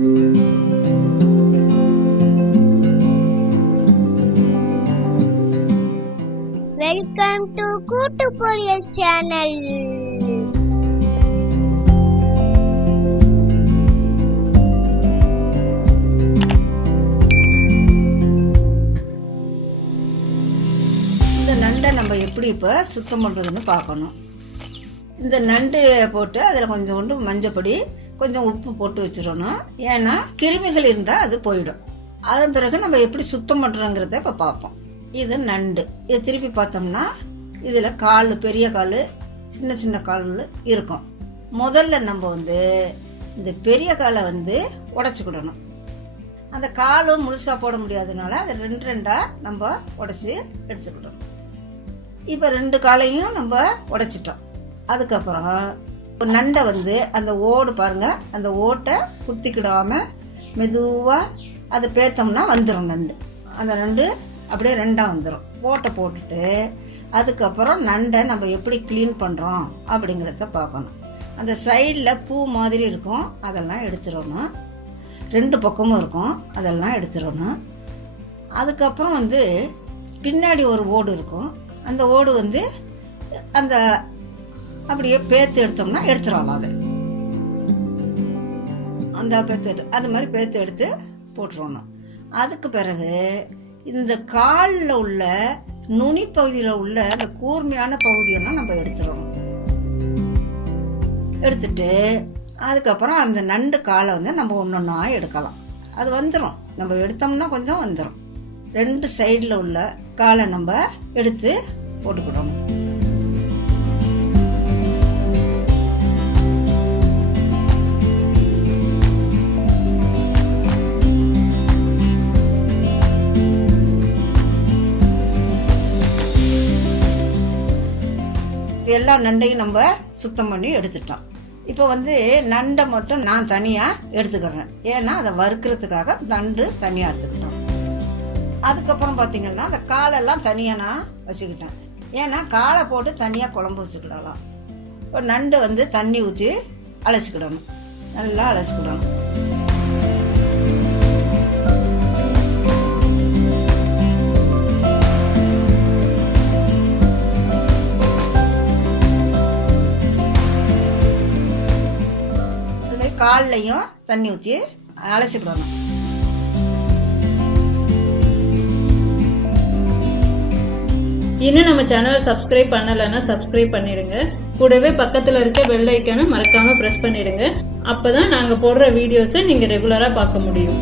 Welcome to Koottu Poriyal channel. இந்த நண்டை நம்ம எப்படி இப்போ சுத்தம் பண்ணுறதுன்னு பார்க்கணும். இந்த நண்டு போட்டு அதில் கொஞ்சோண்டு மஞ்சப்பொடி கொஞ்சம் உப்பு போட்டு வச்சிடணும். ஏன்னா கிருமிகள் இருந்தால் அது போயிடும். அதன் பிறகு நம்ம எப்படி சுத்தம் பண்ணுறோங்கிறத இப்போ பார்ப்போம். இது நண்டு. இதை திருப்பி பார்த்தோம்னா இதில் கால், பெரிய கால், சின்ன சின்ன கால் இருக்கும். முதல்ல நம்ம இந்த பெரிய காலை உடச்சிக்கிடணும். அந்த காலும் முழுசாக போட முடியாதனால அதை ரெண்டு ரெண்டாக நம்ம உடச்சி எடுத்துக்கிடணும். இப்போ ரெண்டு காலையும் நம்ம உடைச்சிட்டோம். அதுக்கப்புறம் நண்டை அந்த ஓடு பாருங்கள், அந்த ஓட்டை குத்திக்கிடாமல் மெதுவாக அதை பேத்தோம்னா வந்துடும் நண்டு. அந்த நண்டு அப்படியே ரெண்டாக வந்துடும். ஓட்டை போட்டுட்டு அதுக்கப்புறம் நண்டை நம்ம எப்படி க்ளீன் பண்ணுறோம் அப்படிங்கிறத பார்க்கணும். அந்த சைடில் பூ மாதிரி இருக்கும், அதெல்லாம் எடுத்துடணும். ரெண்டு பக்கமும் இருக்கும், அதெல்லாம் எடுத்துடணும். அதுக்கப்புறம் பின்னாடி ஒரு ஓடு இருக்கும். அந்த ஓடு அந்த அப்படியே பேத்து எடுத்தோம்னா எடுத்துடலாம். அதை அந்த பேத்து அது மாதிரி பேத்து எடுத்து போட்டுருணும். அதுக்கு பிறகு இந்த காலில் உள்ள நுனி பகுதியில் உள்ள அந்த கூர்மையான பகுதியெல்லாம் நம்ம எடுத்துடணும். எடுத்துட்டு அதுக்கப்புறம் அந்த நண்டு காலை நம்ம ஒன்றொன்னா எடுக்கலாம். அது வந்துடும். நம்ம எடுத்தோம்னா கொஞ்சம் வந்துடும். ரெண்டு சைடில் உள்ள காலை நம்ம எடுத்து போட்டுக்கிடணும். எல்லா நண்டையும் நம்ம சுத்தம் பண்ணி எடுத்துட்டோம். இப்போ நண்டை மட்டும் நான் தனியாக எடுத்துக்கிறேன். ஏன்னா அதை வறுக்கிறதுக்காக நண்டு தனியாக எடுத்துக்கிட்டோம். அதுக்கப்புறம் பார்த்திங்கன்னா அந்த காலெல்லாம் தனியாக நான் வச்சுக்கிட்டேன். ஏன்னா காலை போட்டு தனியாக குழம்பு வச்சுக்கிடலாம். இப்போ நண்டு தண்ணி ஊற்றி அலசிக்கிடணும். நல்லா அலசிக்கிடணும். கால்லையும் தண்ணி ஊற்றி அலசிக்கிடணும். இன்னும் நம்ம சேனலை சப்ஸ்கிரைப் பண்ணலைன்னா சப்ஸ்கிரைப் பண்ணிடுங்க. கூடவே பக்கத்தில் இருக்க பெல் ஐக்கானை மறக்காமல் ப்ரெஸ் பண்ணிடுங்க. அப்போ தான் நாங்கள் போடுற வீடியோஸை நீங்கள் ரெகுலராக பார்க்க முடியும்.